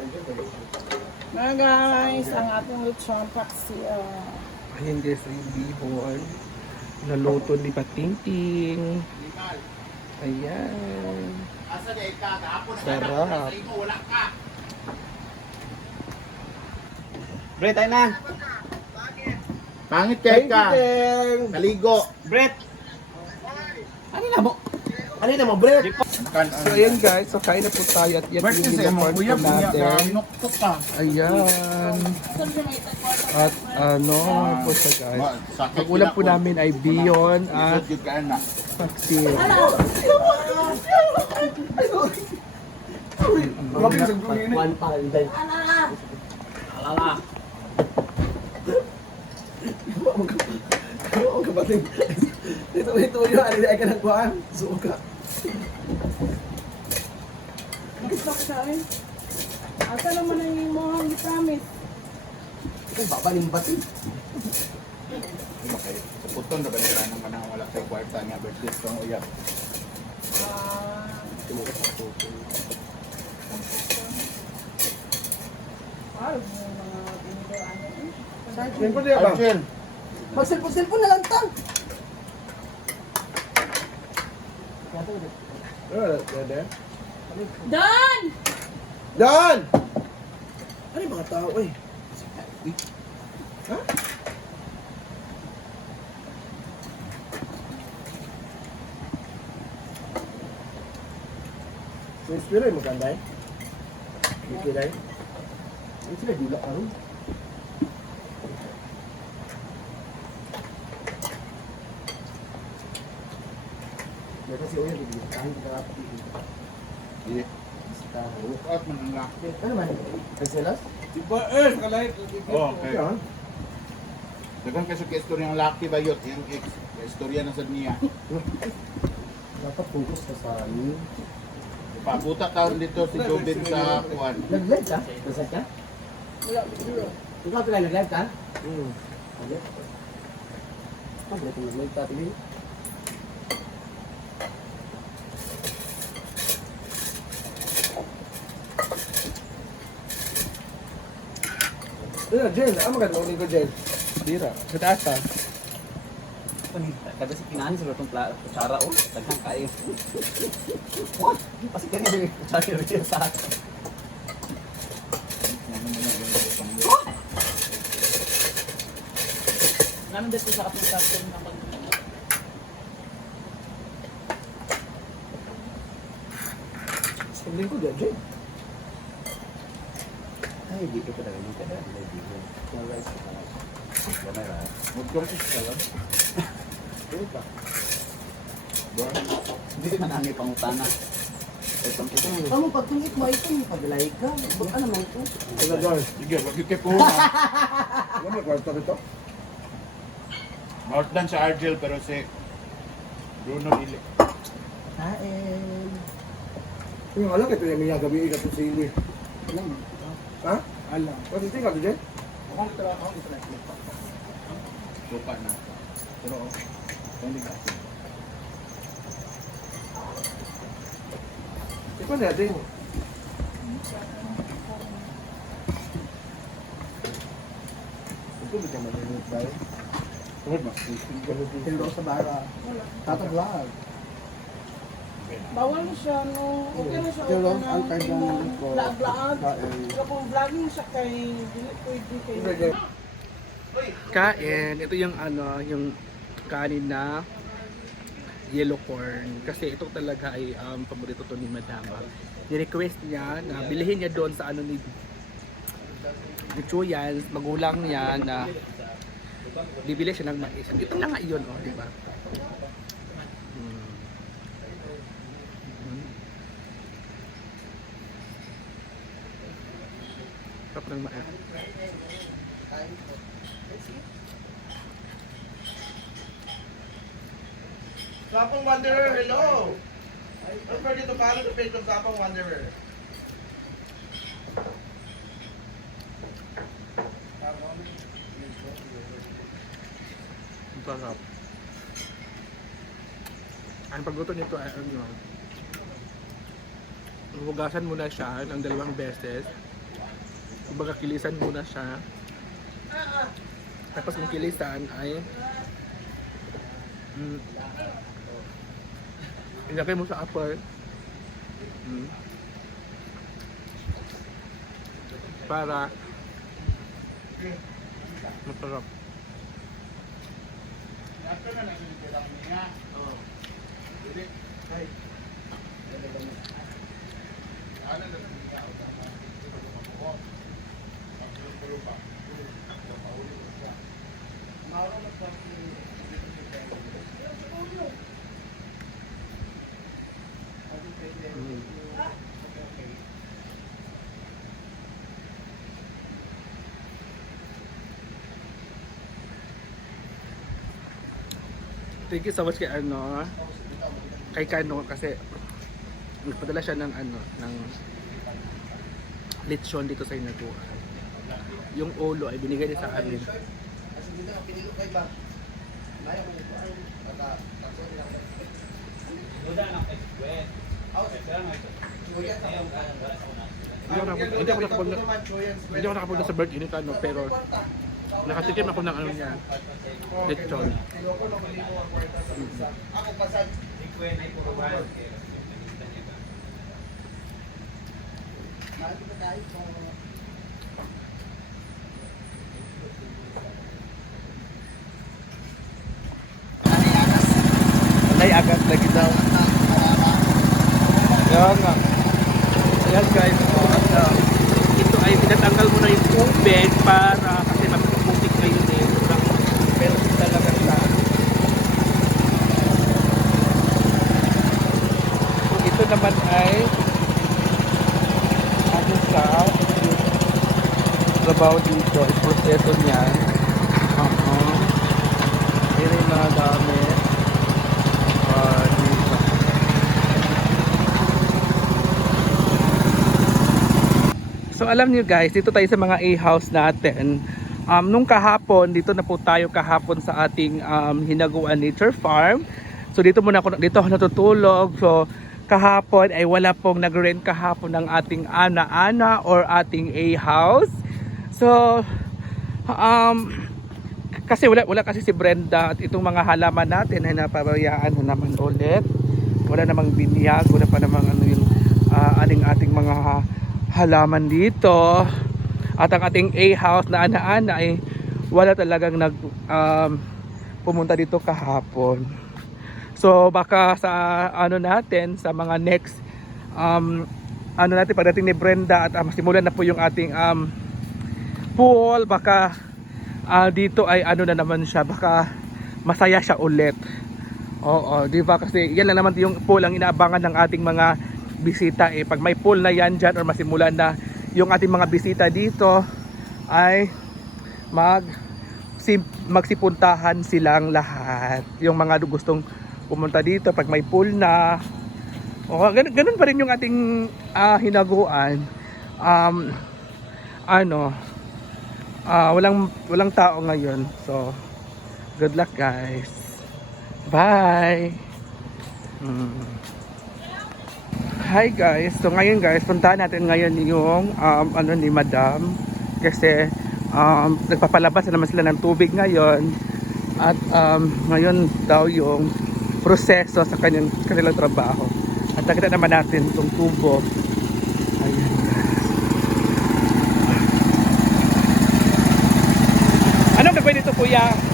RJ ba yun? Mga guys, ang ating lechon paksiyo. Ayan guys, yung bihon. Naluto ni Patingting. Ayan. Sarap. Brett, tayo na. Pangit kay ka. Kaligo. Brett. Ano na mo? Ano na mo, Brett? So ayan guys, so kain na po tayo at yan yung kuya po natin. Ka. Ayan. At ano po siya guys. Ang ulam po namin ay bihon at Isot yung ka na. paksiw. One pound din. Oo, kapatid. Ito, ito yun. Ano ay ka ng kuhaan? Suka. Gusto ko siya eh. Asa naman ang imong promise? Ito, babaling bati. Puton na ba nila nang manang wala kay kwarta niya birthday kong uyak. Ah, ah, yung mga binidoan eh. Yan po diya ba? Magsilpon-silpon na lang tang. Don! Dan! Ano yung mga tao eh? Ha? So, inspiro yung maganda eh. Ano sila dula ka rin? May kasi uyan, hindi kahit ka Di. Basta, Out man ang laki. ano man? Nagselas? Diba eh, kalay. Oh, okay. Dagan kasi kay istorya ng laki ba yun? Yung ex. Istorya na sa niya. Dapat focus ka sa ano. Pabuta taon dito si Jobin sa kuwan. Nag-live ka? Nasad ka? Wala, zero. Ikaw pala nag-live ka? Hmm. Ano? Ano kung nag-live ka? Ano, Jen? Ano maganda mo ko, Jen? Dira. Sa taas ah. Kada si kinahan sa pla kutsara o daghang kayo. Kasi kani yung kutsara rin sa akin. Namin dito sa kapong custom na pag Sabihin ko, Jen. Ay, dito ka talaga. Dito ka talaga. Dito ka talaga. Kamera. Mag-compete ka lang. Dito ka. hindi man ang pangutana. Ito ito Kamu pag tungit mo ito, paglay ka. Ba't ano naman ito? Ano, Jen? Sige, magkikip ko. Ano may kwarto dito? North dan sa Argel pero si Bruno Dili. Kain. Yung alam, ito yung mga gabi ikat sa sili. Alam mo. Ako ito lang. Lupa na. Pero hindi ka. Ikaw na, Jen. Ito, hindi ka manunod ba eh? Tuhod mas fishing. Hello sa bara. Tata vlog. Bawal na siya, no? Okay na siya. Pero okay na. ang kaya ng ko. Kain. Pero kung vlogging siya kay, dili pwede kay... Kain. Ito yung ano, yung kanin na yellow corn. Kasi ito talaga ay um, paborito to ni Madam. Ni-request niya na bilhin niya doon sa ano ni ni Chuyan, magulang niya na bibili siya ng mais. Ito na nga iyon, oh, di ba? Mm. Mm. Sarap ng mais. Sapang Wanderer, hello! Don't forget to follow the page of Sapang Wanderer. Ang sarap. Ang pagluto nito ay ano, hugasan muna siya ng dalawang beses. Kumbaga kilisan muna siya. Tapos yung kilisan ay mm, ilagay mo sa apple. Mm, para masarap. Mm. Thank you so much kay ano, kay Kano kasi nagpadala siya ng ano, ng lechon dito sa Inaguan. Yung ulo ay binigay niya sa amin. Hindi ako nakapag- hindi ako nakapunta sa Burger ni Kano pero nakatikim ako ng ano niya, lechon. Ako pasad. Bakit ka kahit agad lagi daw. Yan nga. Ayan guys, uh, ito ay tinatanggal mo na yung tubig para kasi mapuputik ngayon eh. Sobrang pero talaga sa ito naman ay ano siya trabaho dito, yung proseso niya. Oo. Hindi rin na dami. Ah, dito. So alam niyo guys, dito tayo sa mga A-house natin. Um, nung kahapon, dito na po tayo kahapon sa ating um, Hinaguan Nature Farm. So dito muna ako, dito ako natutulog. So kahapon ay wala pong nag-rent kahapon ng ating ana-ana or ating A-house. So um, kasi wala wala kasi si Brenda at itong mga halaman natin ay napabayaan na naman ulit. Wala namang binyag, wala pa namang ano yung ah, aning ating mga halaman dito. At ang ating A-house na ana-ana ay wala talagang nag um, pumunta dito kahapon. So baka sa ano natin sa mga next um, ano natin pagdating ni Brenda at uh, masimulan na po yung ating um, pool baka ah, dito ay ano na naman siya baka masaya siya ulit oo di ba kasi yan lang naman yung pool ang inaabangan ng ating mga bisita eh pag may pool na yan dyan or masimulan na yung ating mga bisita dito ay mag si, magsipuntahan silang lahat yung mga gustong pumunta dito pag may pool na o ganun, ganun pa rin yung ating ah, hinaguan um, ano Ah, walang walang tao ngayon. So, good luck guys. Bye. Hmm. Hi guys. So ngayon guys, puntahan natin ngayon yung um, ano ni Madam kasi um, nagpapalabas na naman sila ng tubig ngayon at um, ngayon daw yung proseso sa kanyang kanilang trabaho. At nakita naman natin itong tubo. Ayan guys. Anong gagawin dito kuya?